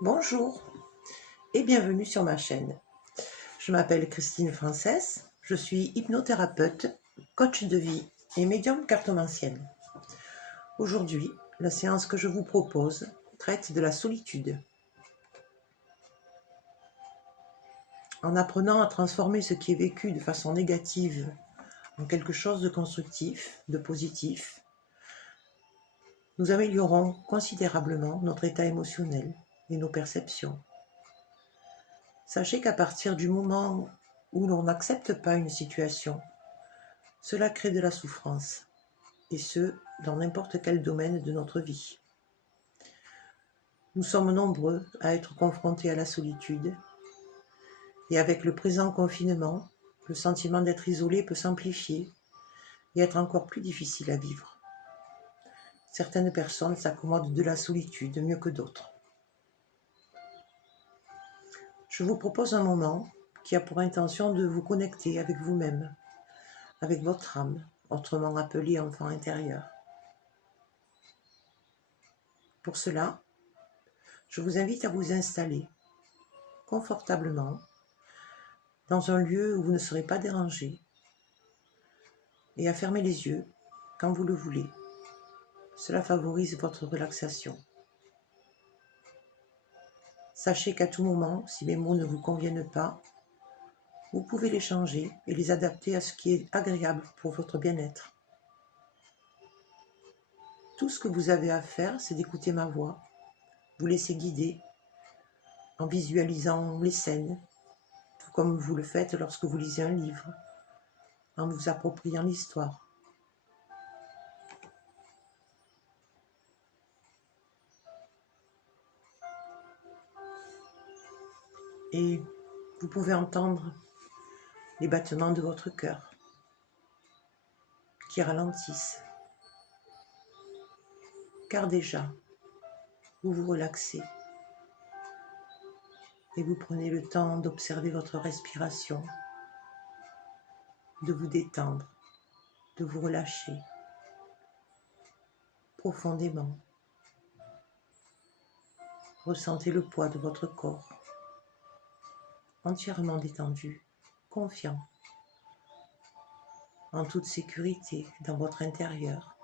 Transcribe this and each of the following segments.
Bonjour et bienvenue sur ma chaîne. Je m'appelle Christine Frances, je suis hypnothérapeute, coach de vie et médium cartomancienne. Aujourd'hui, la séance que je vous propose traite de la solitude. En apprenant à transformer ce qui est vécu de façon négative en quelque chose de constructif, de positif, nous améliorons considérablement notre état émotionnel et nos perceptions. Sachez qu'à partir du moment où l'on n'accepte pas une situation, cela crée de la souffrance, et ce, dans n'importe quel domaine de notre vie. Nous sommes nombreux à être confrontés à la solitude, et avec le présent confinement, le sentiment d'être isolé peut s'amplifier et être encore plus difficile à vivre. Certaines personnes s'accommodent de la solitude mieux que d'autres. Je vous propose un moment qui a pour intention de vous connecter avec vous-même, avec votre âme, autrement appelée enfant intérieur. Pour cela, je vous invite à vous installer confortablement dans un lieu où vous ne serez pas dérangé et à fermer les yeux quand vous le voulez. Cela favorise votre relaxation. Sachez qu'à tout moment, si les mots ne vous conviennent pas, vous pouvez les changer et les adapter à ce qui est agréable pour votre bien-être. Tout ce que vous avez à faire, c'est d'écouter ma voix, vous laisser guider en visualisant les scènes, tout comme vous le faites lorsque vous lisez un livre, en vous appropriant l'histoire. Et vous pouvez entendre les battements de votre cœur qui ralentissent. Car déjà, vous vous relaxez et vous prenez le temps d'observer votre respiration, de vous détendre, de vous relâcher profondément. Ressentez le poids de votre corps, entièrement détendu, confiant, en toute sécurité dans votre intérieur,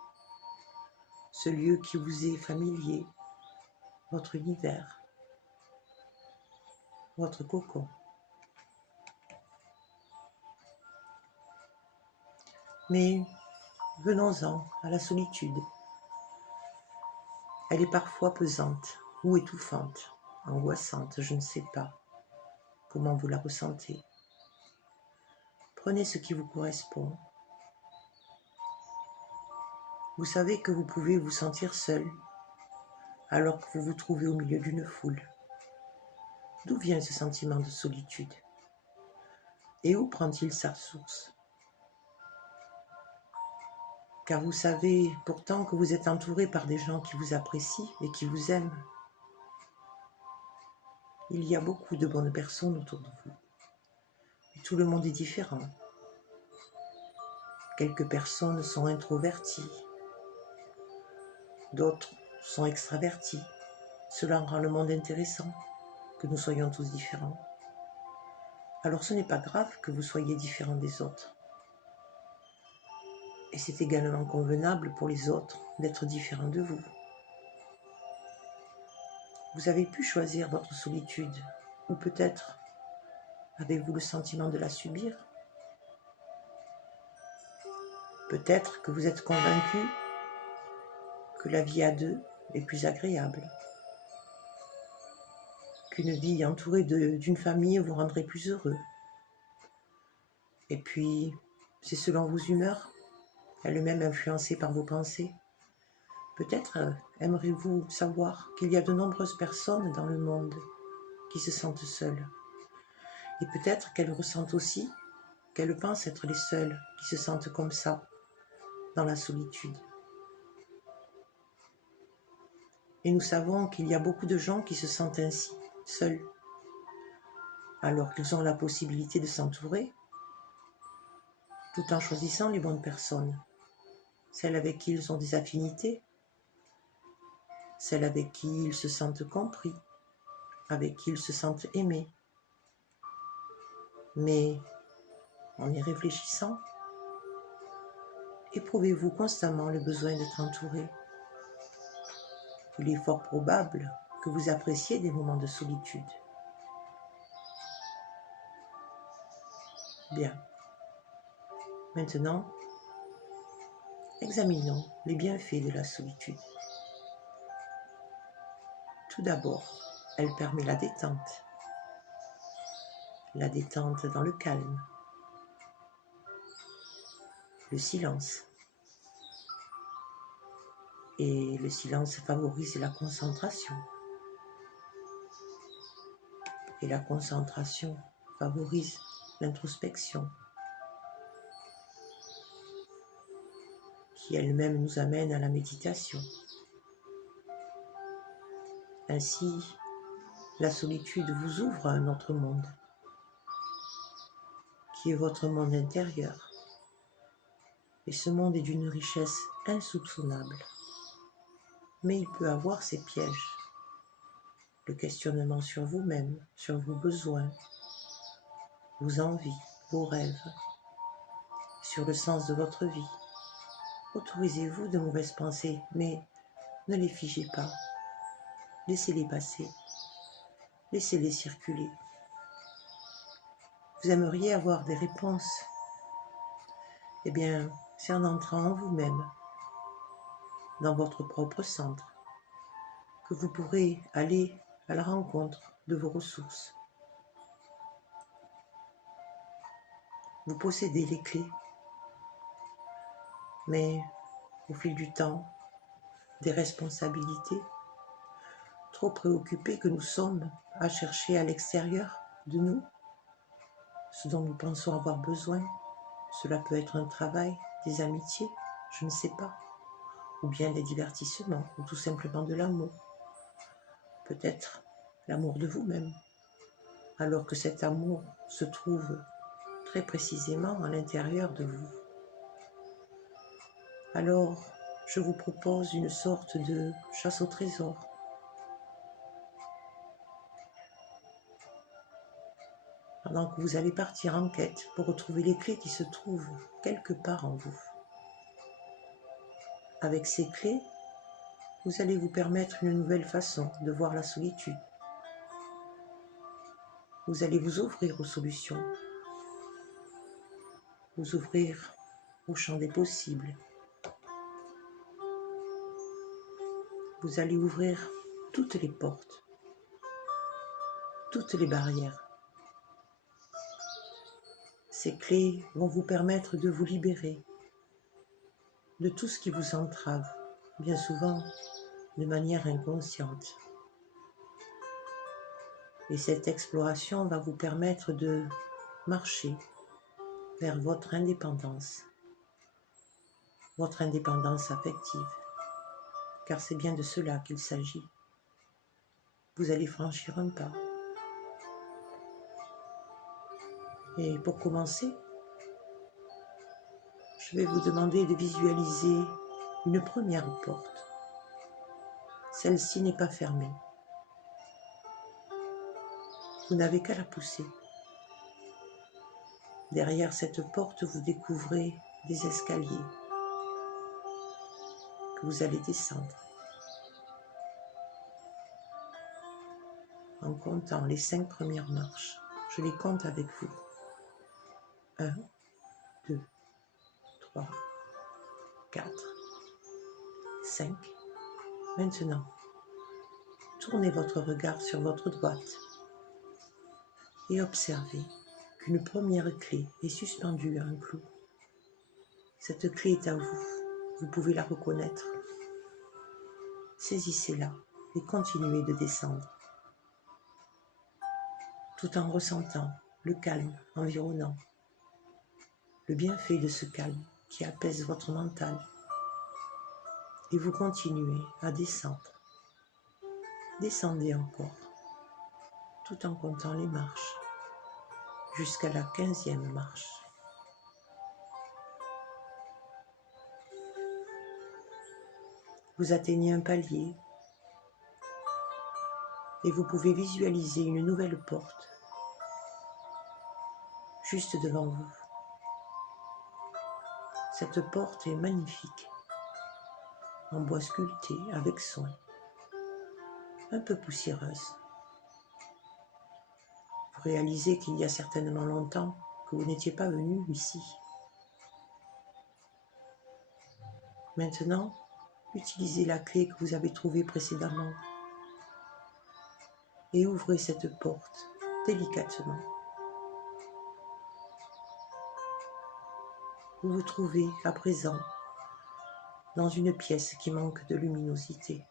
ce lieu qui vous est familier, votre univers, votre cocon. Mais venons-en à la solitude. Elle est parfois pesante ou étouffante, angoissante, je ne sais pas comment vous la ressentez. Prenez ce qui vous correspond. Vous savez que vous pouvez vous sentir seul alors que vous vous trouvez au milieu d'une foule. D'où vient ce sentiment de solitude? Et où prend-il sa source? Car vous savez pourtant que vous êtes entouré par des gens qui vous apprécient et qui vous aiment. Il y a beaucoup de bonnes personnes autour de vous. Et tout le monde est différent. Quelques personnes sont introverties, d'autres sont extraverties. Cela rend le monde intéressant, que nous soyons tous différents. Alors ce n'est pas grave que vous soyez différents des autres. Et c'est également convenable pour les autres d'être différents de vous. Vous avez pu choisir votre solitude, ou peut-être avez-vous le sentiment de la subir? Peut-être que vous êtes convaincu que la vie à deux est plus agréable, qu'une vie entourée d'une famille vous rendrait plus heureux. Et puis, c'est selon vos humeurs, elles-mêmes influencées par vos pensées. Peut-être aimerez-vous savoir qu'il y a de nombreuses personnes dans le monde qui se sentent seules. Et peut-être qu'elles ressentent aussi, qu'elles pensent être les seules qui se sentent comme ça, dans la solitude. Et nous savons qu'il y a beaucoup de gens qui se sentent ainsi, seuls, alors qu'ils ont la possibilité de s'entourer, tout en choisissant les bonnes personnes, celles avec qui ils ont des affinités, celles avec qui ils se sentent compris, avec qui ils se sentent aimés. Mais en y réfléchissant, éprouvez-vous constamment le besoin d'être entouré? Il est fort probable que vous appréciez des moments de solitude. Bien. Maintenant, examinons les bienfaits de la solitude. Tout d'abord, elle permet la détente dans le calme, le silence. Et le silence favorise la concentration. Et la concentration favorise l'introspection, qui elle-même nous amène à la méditation. Ainsi, la solitude vous ouvre à un autre monde, qui est votre monde intérieur. Et ce monde est d'une richesse insoupçonnable. Mais il peut avoir ses pièges. Le questionnement sur vous-même, sur vos besoins, vos envies, vos rêves, sur le sens de votre vie. Autorisez-vous de mauvaises pensées, mais ne les figez pas. Laissez-les passer. Laissez-les circuler. Vous aimeriez avoir des réponses? Eh bien, c'est en entrant en vous-même, dans votre propre centre, que vous pourrez aller à la rencontre de vos ressources. Vous possédez les clés, mais au fil du temps, des responsabilités, trop préoccupés que nous sommes à chercher à l'extérieur de nous ce dont nous pensons avoir besoin. Cela peut être un travail, des amitiés, je ne sais pas, ou bien des divertissements, ou tout simplement de l'amour. Peut-être l'amour de vous-même, alors que cet amour se trouve très précisément à l'intérieur de vous. Alors, je vous propose une sorte de chasse au trésor. Pendant que vous allez partir en quête pour retrouver les clés qui se trouvent quelque part en vous. Avec ces clés, vous allez vous permettre une nouvelle façon de voir la solitude. Vous allez vous ouvrir aux solutions, vous ouvrir au champ des possibles. Vous allez ouvrir toutes les portes, toutes les barrières. Ces clés vont vous permettre de vous libérer de tout ce qui vous entrave, bien souvent de manière inconsciente. Et cette exploration va vous permettre de marcher vers votre indépendance affective, car c'est bien de cela qu'il s'agit. Vous allez franchir un pas. Et pour commencer, je vais vous demander de visualiser une première porte. Celle-ci n'est pas fermée. Vous n'avez qu'à la pousser. Derrière cette porte, vous découvrez des escaliers que vous allez descendre. En comptant les 5 premières marches, je les compte avec vous. 1, 2, 3, 4, 5. Maintenant, tournez votre regard sur votre droite et observez qu'une première clé est suspendue à un clou. Cette clé est à vous, vous pouvez la reconnaître. Saisissez-la et continuez de descendre, tout en ressentant le calme environnant, le bienfait de ce calme qui apaise votre mental. Et vous continuez à descendre. Descendez encore, tout en comptant les marches, jusqu'à la 15e marche. Vous atteignez un palier. et vous pouvez visualiser une nouvelle porte juste devant vous. Cette porte est magnifique, en bois sculpté avec soin, un peu poussiéreuse. Vous réalisez qu'il y a certainement longtemps que vous n'étiez pas venu ici. Maintenant, utilisez la clé que vous avez trouvée précédemment et ouvrez cette porte délicatement. Vous vous trouvez à présent dans une pièce qui manque de luminosité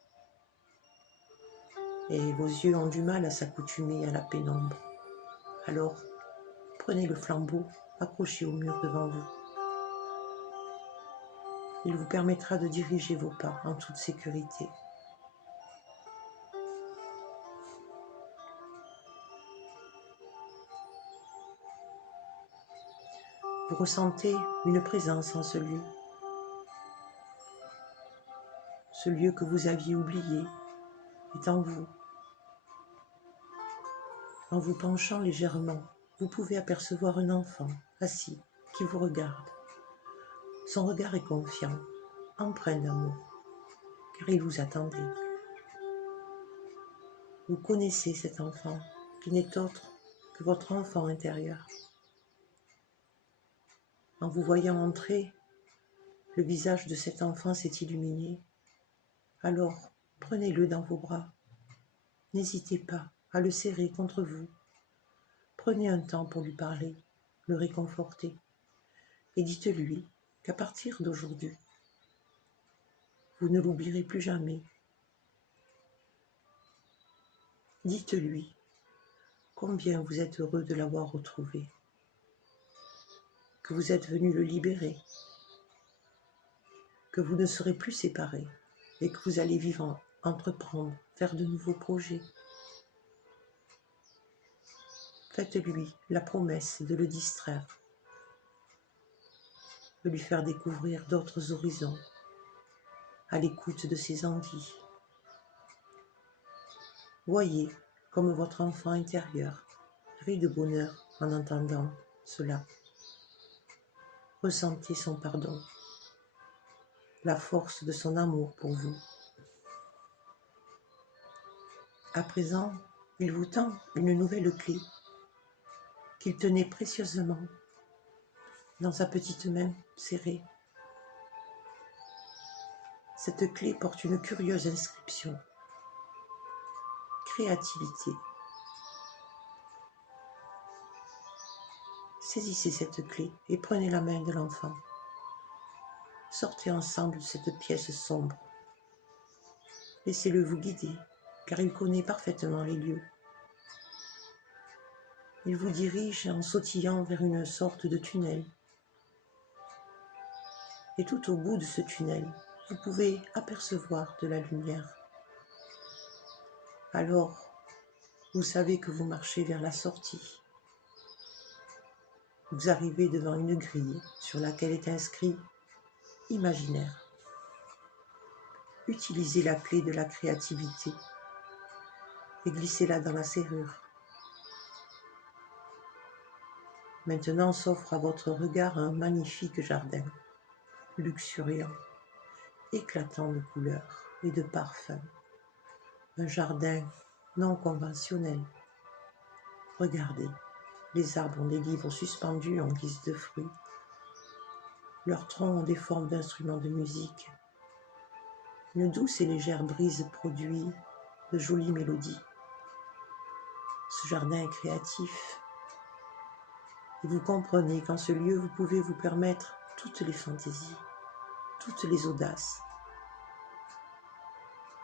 et vos yeux ont du mal à s'accoutumer à la pénombre. Alors, prenez le flambeau accroché au mur devant vous. Il vous permettra de diriger vos pas en toute sécurité. Vous ressentez une présence en ce lieu. Ce lieu que vous aviez oublié est en vous. En vous penchant légèrement, vous pouvez apercevoir un enfant assis qui vous regarde. Son regard est confiant, empreint d'amour, car il vous attendait. Vous connaissez cet enfant qui n'est autre que votre enfant intérieur. En vous voyant entrer, le visage de cet enfant s'est illuminé. Alors, prenez-le dans vos bras. N'hésitez pas à le serrer contre vous. Prenez un temps pour lui parler, le réconforter, et dites-lui qu'à partir d'aujourd'hui, vous ne l'oublierez plus jamais. Dites-lui combien vous êtes heureux de l'avoir retrouvé, que vous êtes venu le libérer, que vous ne serez plus séparés et que vous allez vivre, entreprendre, faire de nouveaux projets. Faites-lui la promesse de le distraire, de lui faire découvrir d'autres horizons, à l'écoute de ses envies. Voyez comme votre enfant intérieur rit de bonheur en entendant cela. Ressentez son pardon, la force de son amour pour vous. À présent, il vous tend une nouvelle clé qu'il tenait précieusement dans sa petite main serrée. Cette clé porte une curieuse inscription. Créativité. Saisissez cette clé et prenez la main de l'enfant. Sortez ensemble de cette pièce sombre. Laissez-le vous guider, car il connaît parfaitement les lieux. Il vous dirige en sautillant vers une sorte de tunnel. Et tout au bout de ce tunnel, vous pouvez apercevoir de la lumière. Alors, vous savez que vous marchez vers la sortie. Vous arrivez devant une grille sur laquelle est inscrit « Imaginaire ». Utilisez la clé de la créativité et glissez-la dans la serrure. Maintenant s'offre à votre regard un magnifique jardin, luxuriant, éclatant de couleurs et de parfums. Un jardin non conventionnel. Regardez, les arbres ont des livres suspendus en guise de fruits. Leurs troncs ont des formes d'instruments de musique. Une douce et légère brise produit de jolies mélodies. Ce jardin est créatif. Et vous comprenez qu'en ce lieu, vous pouvez vous permettre toutes les fantaisies, toutes les audaces.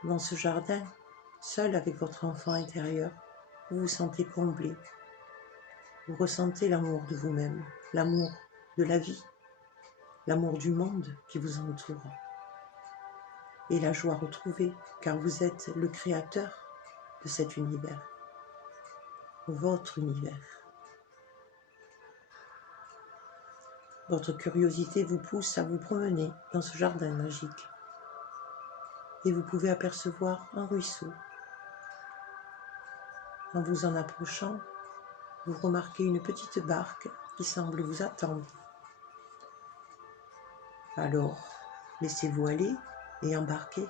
Dans ce jardin, seul avec votre enfant intérieur, vous vous sentez comblé. Vous ressentez l'amour de vous-même, l'amour de la vie, l'amour du monde qui vous entoure. Et la joie retrouvée, car vous êtes le créateur de cet univers, votre univers. Votre curiosité vous pousse à vous promener dans ce jardin magique. Et vous pouvez apercevoir un ruisseau. En vous en approchant, vous remarquez une petite barque qui semble vous attendre. Alors, laissez-vous aller et embarquez.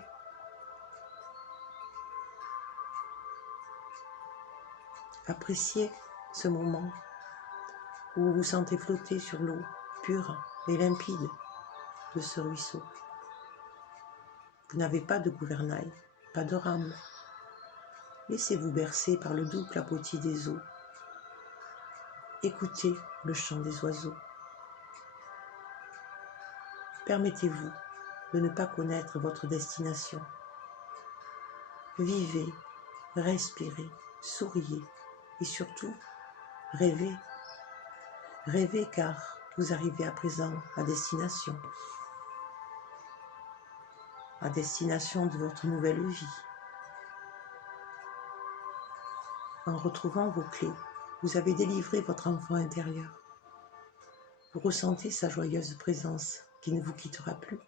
Appréciez ce moment où vous vous sentez flotter sur l'eau pure et limpide de ce ruisseau. Vous n'avez pas de gouvernail, pas de rame. Laissez-vous bercer par le doux clapotis des eaux. Écoutez le chant des oiseaux. Permettez-vous de ne pas connaître votre destination. Vivez, respirez, souriez et surtout, rêvez. Rêvez car vous arrivez à présent à destination. À destination de votre nouvelle vie. En retrouvant vos clés, vous avez délivré votre enfant intérieur. Vous ressentez sa joyeuse présence qui ne vous quittera plus.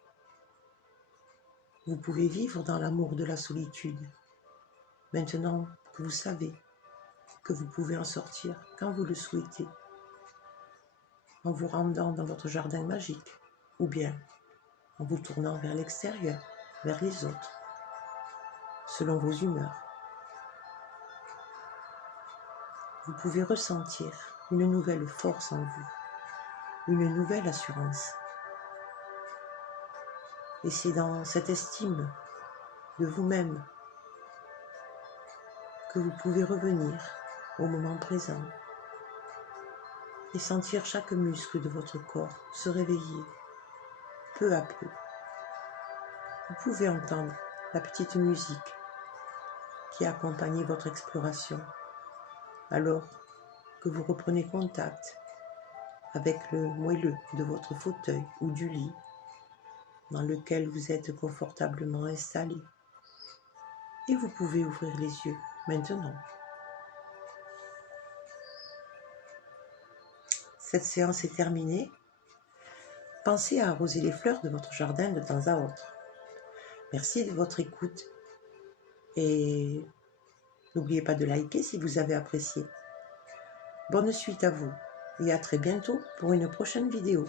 Vous pouvez vivre dans l'amour de la solitude, maintenant que vous savez que vous pouvez en sortir quand vous le souhaitez, en vous rendant dans votre jardin magique, ou bien en vous tournant vers l'extérieur, vers les autres, selon vos humeurs. Vous pouvez ressentir une nouvelle force en vous, une nouvelle assurance. Et c'est dans cette estime de vous-même que vous pouvez revenir au moment présent et sentir chaque muscle de votre corps se réveiller peu à peu. Vous pouvez entendre la petite musique qui accompagne votre exploration alors que vous reprenez contact avec le moelleux de votre fauteuil ou du lit dans lequel vous êtes confortablement installé. Et vous pouvez ouvrir les yeux maintenant. Cette séance est terminée. Pensez à arroser les fleurs de votre jardin de temps à autre. Merci de votre écoute et n'oubliez pas de liker si vous avez apprécié. Bonne suite à vous et à très bientôt pour une prochaine vidéo.